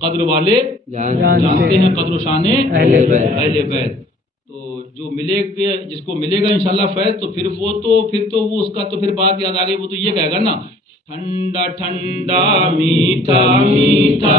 قدر والے جانتے ہیں قدر و شان اہل بیت. تو جو ملے گا، جس کو ملے گا انشاءاللہ فیض، تو پھر وہ اس کا تو پھر بات یاد آ گئی. وہ تو یہ کہے گا نا، ٹھنڈا ٹھنڈا میٹھا میٹھا،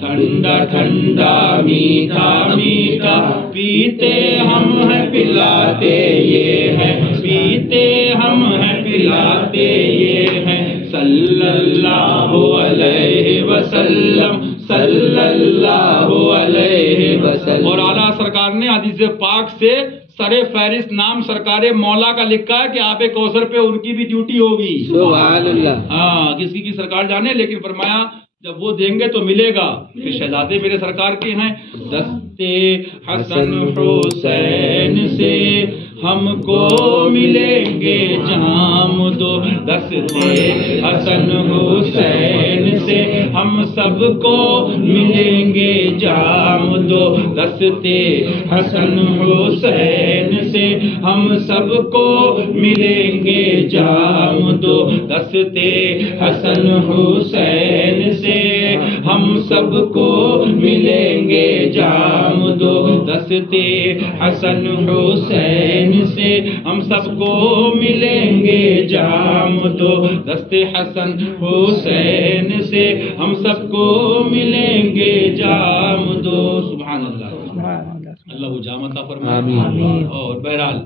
ٹھنڈا ٹھنڈا میٹھا میٹھا، پیتے ہم ہیں پلاتے یہ ہیں، پیتے ہم ہیں پلاتے یہ ہیں، صلی اللہ علیہ وسلم، صلی اللہ علیہ وسلم. اور اعلیٰ سرکار نے حدیث پاک سے سر فہرست نام سرکار مولا کا لکھا ہے کہ آب کوثر پہ ان کی بھی ڈیوٹی ہوگی. سبحان اللہ. ہاں، کسی کی سرکار جانے، لیکن فرمایا جب وہ دیں گے تو ملے گا. کہ شہزادے میرے سرکار کے ہیں، دستے حسن حسین سے ہم کو ملیں گے جام دو، دستے حسن حسین سے ہم سب کو ملیں گے جام دو، دستے حسن حسین سے ہم سب کو ملیں گے جام دو، دستے حسن حسین سے ہم سب کو ملیں گے جام دو، دستے حسن حسین سے ہم سب کو ملیں گے جام دو، دستے حسن حسین سے ہم سب کو ملیں گے جام دو. سبحان اللہ. اللہ وہ جام عطا فرمائے. اور بہرحال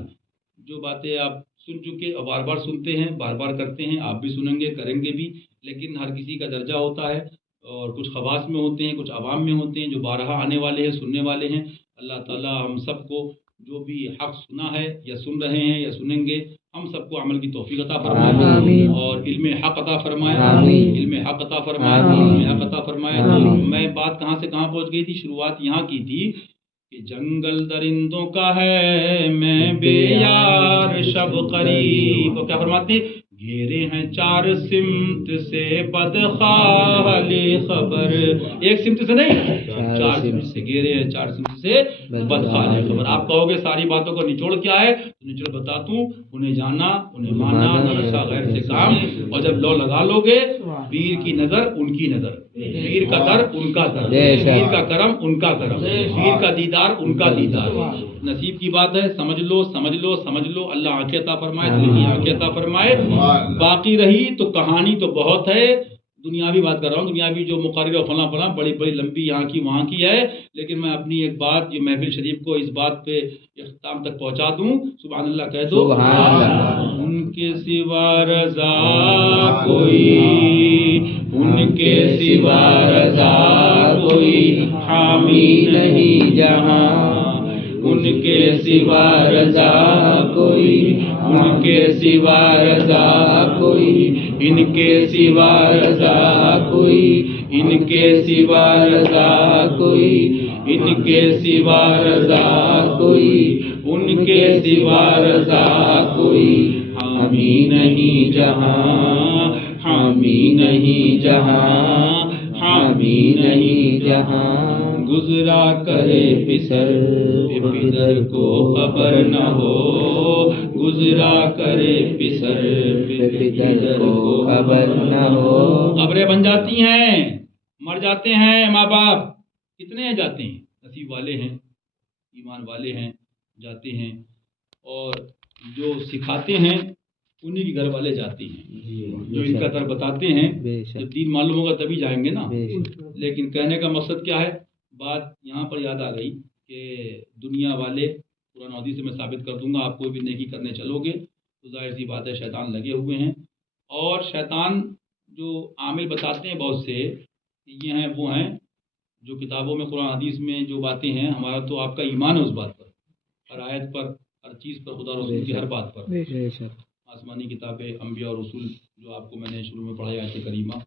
جو باتیں آپ سن چکے اور بار بار سنتے ہیں، بار بار کرتے ہیں، آپ بھی سنیں گے، کریں گے بھی، لیکن ہر کسی کا درجہ ہوتا ہے، اور کچھ خواص میں ہوتے ہیں، کچھ عوام میں ہوتے ہیں جو بارہا آنے والے ہیں، سننے والے ہیں. اللہ تعالیٰ ہم سب کو جو بھی حق سنا ہے یا سن رہے ہیں یا سنیں گے، ہم سب کو عمل کی توفیق عطا فرمائے اور علم حق عطا فرمائے. علم حق عطا فرمائے. علم حق عطا فرمائے. تو میں بات کہاں سے کہاں پہنچ گئی تھی؟ شروعات یہاں کی تھی کہ جنگل درندوں کا ہے میں بے یار شب قریب. تو کیا فرماتے؟ گھیرے ہیں چار سمت سے بدخوالی خبر. ایک سمت سے نہیں، چار سمت سے گھیرے ہیں، چار سمت سے بدخوالی خبر. آپ کہو گے ساری باتوں کا نچوڑ کیا ہے؟ تو نچوڑ بتاتا ہوں، انہیں جانا، انہیں مانا، نرسا غیر سے کام. اور جب لو لگا لو گے، پیر کی نظر ان کی نظر، پیر کا در ان کا در، پیر کا کرم ان کا کرم، پیر کا دیدار ان کا دیدار. نصیب کی بات ہے. سمجھ لو سمجھ لو سمجھ لو. اللہ آنکھیں عطا فرمائے، دل کی آنکھیں عطا فرمائے. باقی رہی تو کہانی تو بہت ہے، دنیاوی بات کر رہا ہوں، دنیاوی جو مقرر و فلاں فلاں بڑی بڑی لمبی یہاں کی وہاں کی ہے، لیکن میں اپنی ایک بات یہ محفل شریف کو اس بات پہ اختتام تک پہنچا دوں. سبحان اللہ کہہ دو. ان کے سوا رضا کوئی، ان کے سوا رضا کوئی حامی نہیں جہاں، ان کے سوا رضا کوئی، ان کے سوا رضا کوئی، ان کے سوا رضا کوئی، ان کے سوا رضا کوئی، ان کے سوا رضا کوئی، ان کے سوا رضا کوئی حامی نہیں جہاں، حامی نہیں جہاں، حامی نہیں جہاں. گزرا کرے پسر پدر کو خبر نہ ہو، گزرا کرے پسر پدر کو خبر نہ ہو. قبریں بن جاتی ہیں، مر جاتے ہیں ماں باپ. کتنے ہیں جاتے ہیں؟ نصیب والے ہیں، ایمان والے ہیں، جاتے ہیں. اور جو سکھاتے ہیں انہیں کے گھر والے جاتے ہیں، جو ان کا در بتاتے ہیں. جب دین معلوم ہوگا تبھی جائیں گے نا. لیکن کہنے کا مقصد کیا ہے؟ بات یہاں پر یاد آ گئی کہ دنیا والے، قرآن حدیث سے میں ثابت کر دوں گا، آپ کوئی بھی نیکی کرنے چلو گے تو ظاہر سی بات ہے شیطان لگے ہوئے ہیں. اور شیطان جو عامل بتاتے ہیں بہت سے، یہ ہیں وہ ہیں جو کتابوں میں قرآن حدیث میں جو باتیں ہیں. ہمارا تو آپ کا ایمان ہے اس بات پر، ہر آیت پر، ہر چیز پر، خدا رسول کی ہر بات پر. آسمانی کتابیں، انبیاء اور رسول جو آپ کو میں نے شروع میں پڑھائی آیت کریمہ،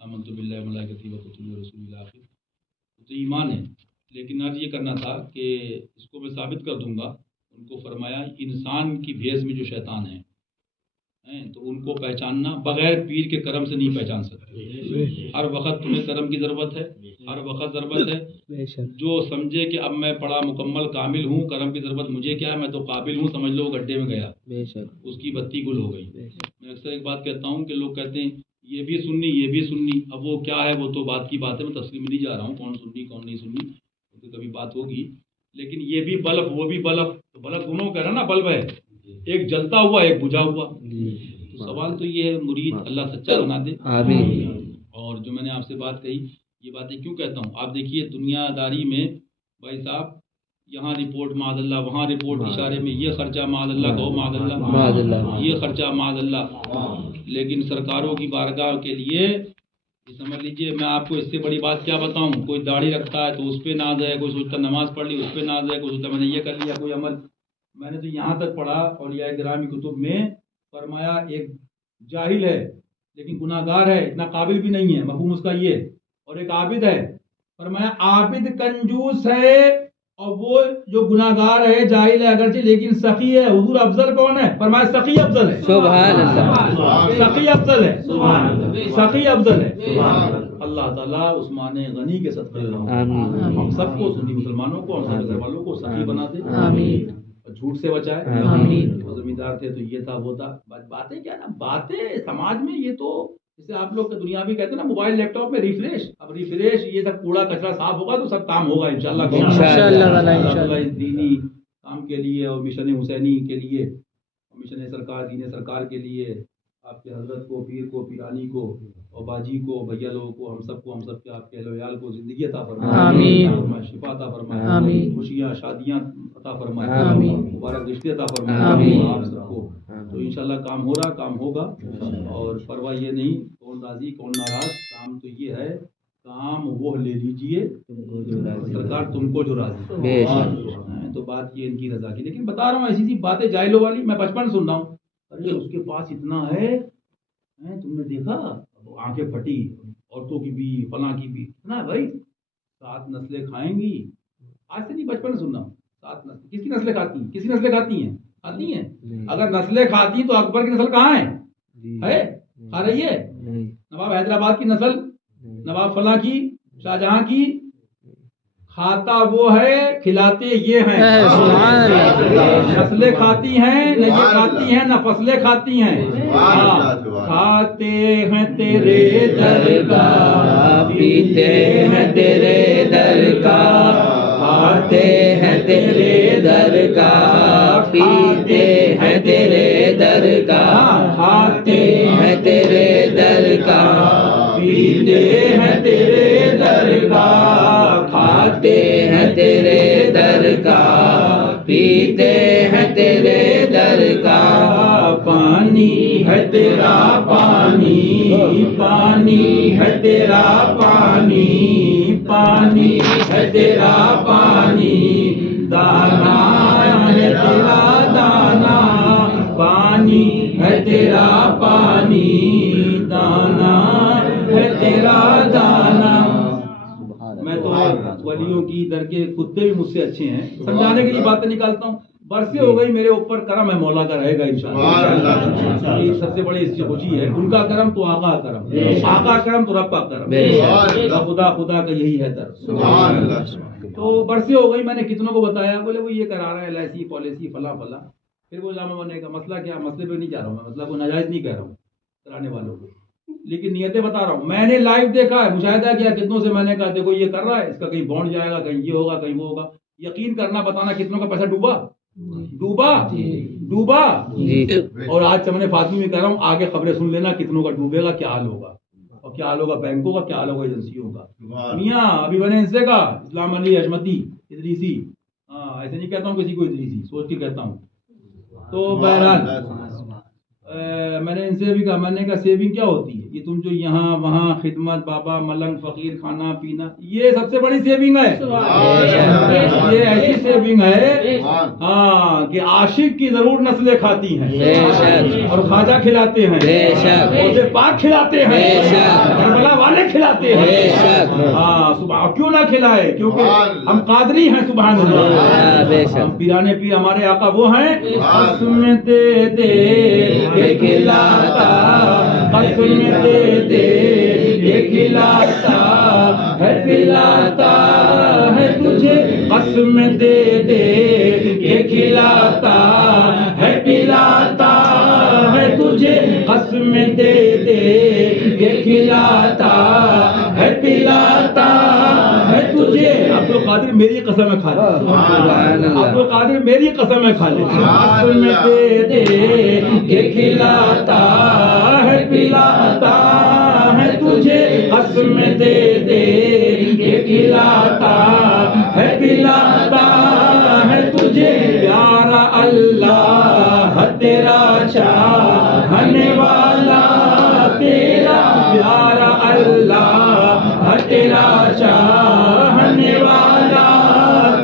آمنت باللہ وملائکتہ وکتبہ ورسلہ الی آخر، تو ایمان ہے. لیکن آج یہ کرنا تھا کہ اس کو میں ثابت کر دوں گا. ان کو فرمایا انسان کی بھیس میں جو شیطان ہیں تو ان کو پہچاننا بغیر پیر کے کرم سے نہیں پہچان سکتے. ہر وقت تمہیں کرم کی ضرورت ہے، ہر وقت ضرورت ہے. جو سمجھے کہ اب میں پڑھا مکمل کامل ہوں، کرم کی ضرورت مجھے کیا ہے، میں تو قابل ہوں، سمجھ لو گڈھے میں گیا، اس کی بتی گل ہو گئی. میں اکثر ایک بات کہتا ہوں کہ لوگ کہتے ہیں یہ بھی سنی یہ بھی سنی. اب وہ کیا ہے وہ تو بات کی بات ہے, میں تفصیل میں نہیں جا رہا ہوں کون سنی کون نہیں سنی, تو کبھی بات ہوگی. لیکن یہ بھی بلب وہ بھی بلب, تو بلب دونوں کا نا بلب ہے, ایک جلتا ہوا ایک بجھا ہوا. تو سوال تو یہ ہے مرید اللہ سچا بنا دے. اور جو میں نے آپ سے بات کہی یہ باتیں کیوں کہتا ہوں, آپ دیکھیے دنیا داری میں بھائی صاحب یہاں رپورٹ معاذ اللہ, وہاں رپورٹ, اشارے میں یہ خرچہ معاذ اللہ کہو معاذ اللہ, یہ خرچہ معاذ اللہ. لیکن سرکاروں کی بارگاہ کے لیے سمجھ لیجئے میں آپ کو اس سے بڑی بات کیا بتاؤں. کوئی داڑھی رکھتا ہے تو اس پہ ناز ہے, کوئی سوچتا نماز پڑھ لی اس پہ ناز ہے, کوئی سوچتا میں نے یہ کر لیا کوئی عمل. میں نے تو یہاں تک پڑھا اولیاء کرام کی کتب میں, فرمایا ایک جاہل ہے لیکن گناہ گار ہے, اتنا قابل بھی نہیں ہے, مفہوم اس کا یہ, اور ایک عابد ہے. فرمایا عابد کنجوس ہے اور وہ جو گناہ گار ہے جاہل ہے اگرچہ لیکن سخی ہے. حضور افضل کون ہے؟ فرمایا سخی افضل ہے. سبحان اللہ, سخی افضل ہے, سخی افضل ہے. اللہ تعالیٰ عثمان غنی کے صدقے ہم سب کو سنی مسلمانوں کو اور سب گھر والوں کو سخی بنا دے, جھوٹ سے بچائے. وہ زمیندار تھے تو یہ تھا وہ تھا, باتیں کیا نا باتیں سماج میں. یہ تو جسے آپ لوگ دنیا بھی کہتے ہیں نا موبائل لیپ ٹاپ میں ریفریش, اب ریفریش یہ سب کوڑا کچرا صاف ہوگا تو سب کام ہوگا انشاءاللہ. اس دینی کام کے لیے اور مشن حسینی کے لیے, مشن سرکار دین سرکار کے لیے آپ کے حضرت کو, پیر کو, پیرانی کو, اور باجی کو, بھیا لوگوں کو, ہم سب کے آپ کے اہل و عیال کو زندگی عطا فرمائے, شفا عطا فرمائے, خوشیاں شادیاں عطا فرمائے, مبارک رشتے عطا فرمائے آپ سب کو. تو انشاءاللہ کام ہو رہا, کام ہوگا. اور پرواہ یہ نہیں کون راضی کون ناراض, کام تو یہ ہے کام وہ لے لیجئے سرکار تم کو جو راضی. تو بات یہ ان کی رضا کی. لیکن بتا رہا ہوں ایسی سی باتیں جاہلوں والی میں بچپن سن رہا ہوں, ارے اس کے پاس اتنا ہے, تم نے دیکھا آنکھیں پھٹی, عورتوں کی بھی فلاں کی بھی اتنا, بھائی 7 نسلیں کھائیں گی. آج سے نہیں بچپن سن رہا ہوں. 7 نسلیں کس کی نسلیں کھاتی ہیں؟ کس کی نسلیں کھاتی ہیں؟ کھاتی ہیں. اگر نسلیں کھاتی تو اکبر کی نسل کہاں ہے؟ کھا رہی ہے. نواب حیدرآباد کی نسل, نواب فلاں کی, شاہ جہاں کی, کھاتا وہ ہے کھلاتے یہ ہیں. نسلیں کھاتی ہیں نہ یہ کھاتی ہیں نہ فصلیں کھاتی ہیں. کھاتے ہیں تیرے در کا, پیتے ہیں تیرے در کا, کھاتے ہیں تیرے در کا, پیتے ہیں تیرے در کا, کھاتے ہیں تیرے در کا, پیتے ہیں تیرے در کا, کھاتے ہیں تیرے در کا, پیتے ہیں تیرے در کا. پانی ہے تیرا پانی, پانی ہے تیرا پانی, پانی ہے تیرا پانی, دانا ہے تیرا دانا, پانی ہے تیرا پانی, دانا ہے تیرا دانا. میں تو ولیوں کی در کے کتے بھی مجھ سے اچھے ہیں, سمجھانے کے لیے باتیں نکالتا ہوں. برسیں ہو گئی میرے اوپر, کرم ہے مولا کا رہے گا انشاءاللہ. یہ سب سے بڑی خوشی ہے, ان کا کرم تو آقا کرم, آقا کرم تو رب کا کرم, خدا کا یہی ہے در. تو برسیں ہو گئی, میں نے کتنوں کو بتایا, بولے وہ یہ کرا رہا ہے LIC پالیسی فلاں فلاں. پھر وہ علامہ بنے کا مسئلہ کیا, مسئلے پہ نہیں جا رہا ہوں میں, مسئلہ کو ناجائز نہیں کہہ رہا ہوں کرانے والوں کو, لیکن نیتیں بتا رہا ہوں. میں نے لائیو دیکھا ہے, مشاہدہ کیا کتنوں سے, میں نے کہا دیکھو یہ کر رہا ہے, اس کا کہیں بانڈ جائے گا, کہیں یہ ہوگا, کہیں وہ ہوگا. یقین کرنا, بتانا کتنوں کا پیسہ ڈوبا. اور آج چمن فاطمی میں کہہ رہا ہوں, آگے خبریں سن لینا کتنوں کا ڈوبے گا, کیا حال ہوگا, اور کیا حال ہوگا بینکوں کا, کیا حال ہوگا ایجنسیوں کا. میاں ابھی بنے ان سے کا اسلام علی حشمتی ادریسی, ایسے نہیں کہتا ہوں کسی کو ادریسی, سوچ کے کہتا ہوں. تو بہرحال میں نے ان سے بھی کہا, میں نے کہا سیونگ کیا ہوتی ہے, یہ تم جو یہاں وہاں خدمت, بابا ملنگ فقیر, کھانا پینا, یہ سب سے بڑی سیونگ ہے. یہ ایسی سیونگ ہے ہاں کہ عاشق کی ضرور نسلیں کھاتی ہیں اور خواجہ کھلاتے ہیں, پاک کھلاتے ہیں, کربلا والے کھلاتے ہیں. ہاں صبح کیوں نہ کھلائے, کیونکہ ہم قادری ہیں. سبحان اللہ. ہم پیرانے پیر ہمارے آقا وہ ہیں, قسم دے دے کھلاتا, قسم دے دے یہ کھلاتا ہے, پلاتا ہے تجھے, قسم دے دے یہ کھلاتا ہے, پلاتا ہے تجھے, قسم دے دے یہ کھلاتا ہے پلاتا ہے تجھے. عبد القادر میری قسم ہے کھا لے, عبد القادر میری قسم ہے کھا لے. قسم دے دے کہ کھلاتا ہے پلاتا ہے تجھے, قسم دے دے کہ کھلاتا ہے پلاتا ہے تجھے. پیارا اللہ تیرا چاہنے والا تیرا, پیارا اللہ تیرا چاہنے والا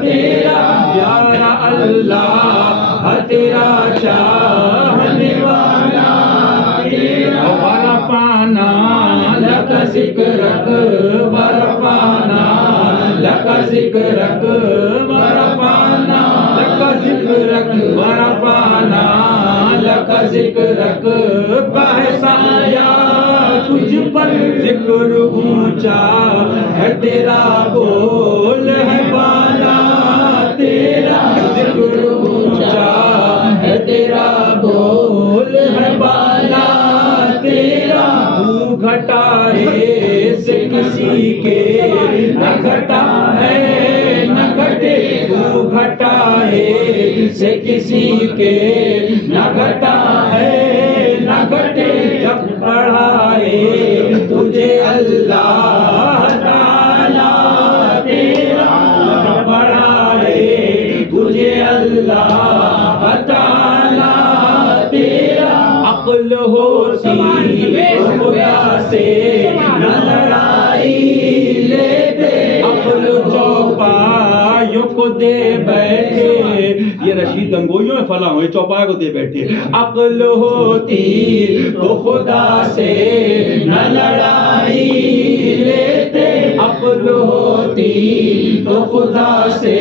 تیرا, پیارا اللہ تیرا چاہنے والا تیرا. ورفعنا لك ذکرک ورفعنا لك ذکرک ورفعنا لك ذکرک ورفعنا لك ذکرک. بحثایا تجھ پر ذکر اونچا ہے تیرا, بول ہے بالا تیرا, ذکر اونچا ہے تیرا, بول ہے بالا تیرا. تو گھٹائے سے کسی کے نہ گھٹا ہے نہ گھٹے, تو گھٹائے سے کسی کے نہ گھٹا ہے نہ گھٹے. جب پڑھائے تجھے اللہ تعالیٰ تیرا, جب پڑھائے تجھے اللہ تعالیٰ تیرا. عقل ہوتی خدا سے نہ لڑائی لیتے, عقل چوپایوں کو دے بیٹھے. یہ رشید گنگوئیوں میں فلاں ہوئے چوپایوں کو دے بیٹھے. عقل ہوتی تو خدا سے نہ لڑائی لیتے, عقل ہوتی تو خدا سے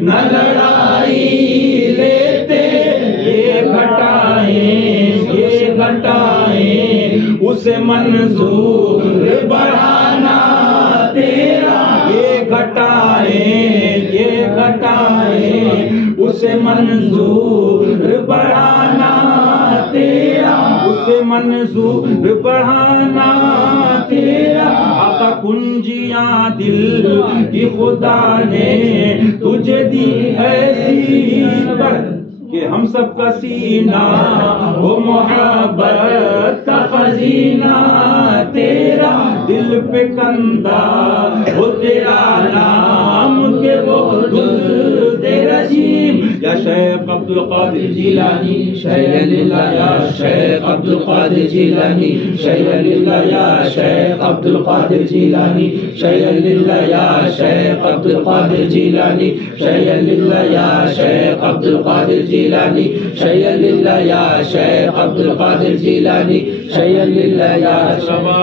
نہ لڑائی لیتے. یہ گھٹائیں یہ گھٹائیں اسے منظور بڑھانا تیرا, یہ گھٹائیں یہ گھٹائیں اسے منظور بڑھانا تیرا, اسے منظور بڑھانا تیرا. آقا کنجیاں دل کی خدا نے تجھے دی ایسی پر کہ ہم سب کا سینہ ہو محبت کا خزینہ تیرا. دل پہ کندہ ہو تیرا نام کہ وہ درد رجیم. یا شیخ عبد القادر جیلانی شیخ للہ, یا شیخ عبد القادر جیلانی شیخ للہ, یا شیخ عبد القادر جیلانی شیخ للہ, یا شیخ عبد القادر جیلانی شیخ للہ, یا شیخ عبد القادر جیلانی شیخ للہ, یا شیخ عبد القادر جیلانی شیخ للہ. یا شبا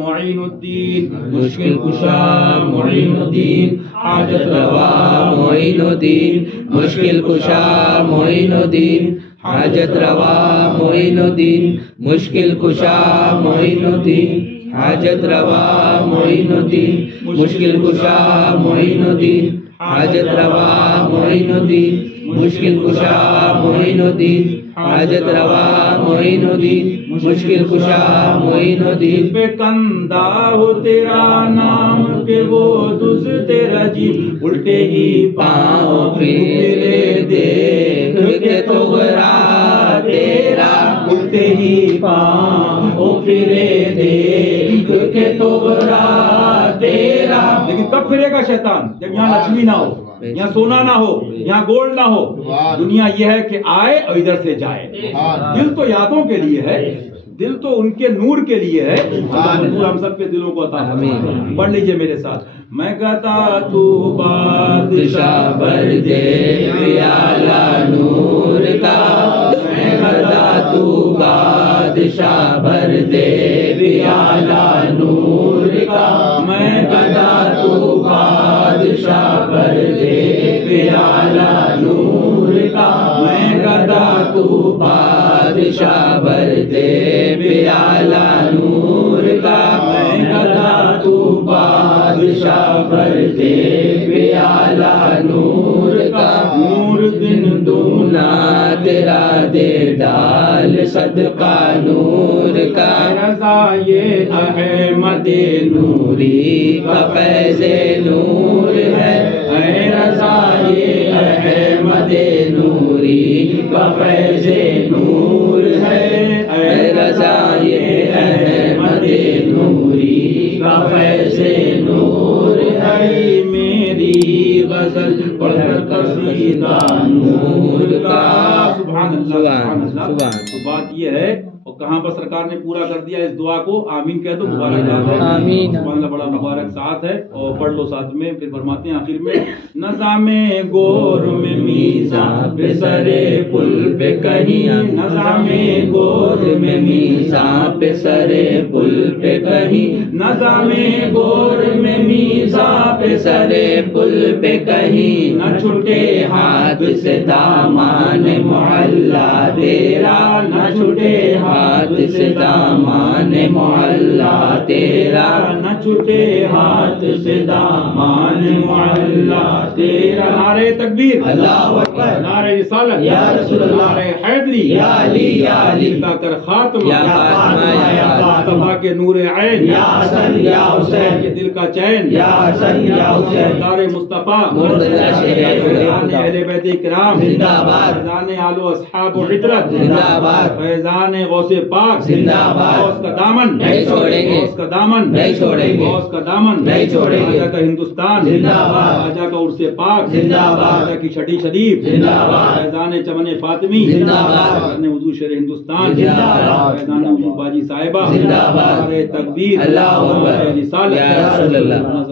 معین الدین مشکل کشا معین الدین, حاجت روا معین الدین مشکل کشا معین الدین, حاجت روا معین الدین مشکل کشا معین الدین, حاجت روا معین الدین مشکل کشا معین الدین, حاجت روا معین الدین مشکل کشا معین الدین, حاجت روا معین الدین مشکل کشا معین الدین. پہ کندہ ہو تیرا نام کہ وہ دز تیرا جی, الٹے ہی پاؤں پھیرے دیکھ کے تو غرا تیرا, الٹے ہی پاؤں پھیرے دیکھ کے تو غرا تیرا. لیکن کب پھرے گا شیطان؟ جب یہاں لکشمی نہ ہو, یہاں سونا نہ ہو, یہاں گولڈ نہ ہو. دنیا یہ ہے کہ آئے اور ادھر سے جائے. دل تو یادوں کے لیے ہے, دل تو ان کے نور کے لیے ہے. نور ہم سب کے دلوں کو عطا فرمائے. پڑھ لیجئے میرے ساتھ. میں کہتا تو بادشاہ بھر دے پیالہ نور کا, میں کہتا تو بادشاہ بھر دے پیالہ نور کا, میں کہتا تو بادشاہ بھر دے پیالہ نور کا, میں کہتا تو بادشاہ بھر دے پیالہ نور کا, میں کہتا تو بادشاہ بھر دے پیالہ نور کا. نور دن دونا تیرا دے ڈال صدقہ نور کا رضا یہ احمد نوری کا فیض نور ہے اے رضا یہ احمد نوری کا فیض نور ہے اے رضا یہ احمد نوری کا فیض نور ہے میری غزل پڑھ کر قصیدہ نور کا سبحان اللہ تو بات یہ ہے اور کہاں پر سرکار نے پورا کر دیا اس دعا کو آمین کہہ دو مبارک ہے آمین سبحان اللہ بڑا مبارک ساتھ ہے اور پڑھ لو ساتھ میں پھر فرماتے ہیں آخر میں نظام گور میں میزاں پہ سرے پل پہ کہیں نظام گور میں میزاں پہ سرے پل پہ کہیں نظام گور میں میزاں پہ سرے پل پہ کہیں نہ چھٹے ہاتھ سے دامان معلا تیرا نہ چھٹے ہاتھ سے دامان معلا تیرا نہ چھٹے ہاتھ سے دامان معلا تیرا نعرہ تکبیر اللہ اکبر نعرہ رسالت یا رسول اللہ نعرہ حیدری یا علی کا کر خاتمہ یا فاطمہ یا مصطفیٰ کے نور عین یا حسن یا حسین کے دل کا چین یا حسن یا حسین دار مصطفیٰ مرتضی شہید اہل بیت کرام زندہ باد فیضان آل و اصحاب و عطرت زندہ باد فیضان غوث پاک زندہ باد غوث کا دامن نہیں چھوڑیں گے غوث کا دامن نہیں چھوڑیں گے غوث کا دامن نہیں چھوڑیں گے آجا کا ہندوستان زندہ باد آجا کا عرس پاک زندہ باد آجا کی چھٹی شریف زندہ باد فیضان چمن فاطمی زندہ باد فیضان وضو شہر ہندوستان زندہ باد فیضان وضو باجی صاحبہ زندہ باد تکبیر اللہ اکبر رسالت یا رسول اللہ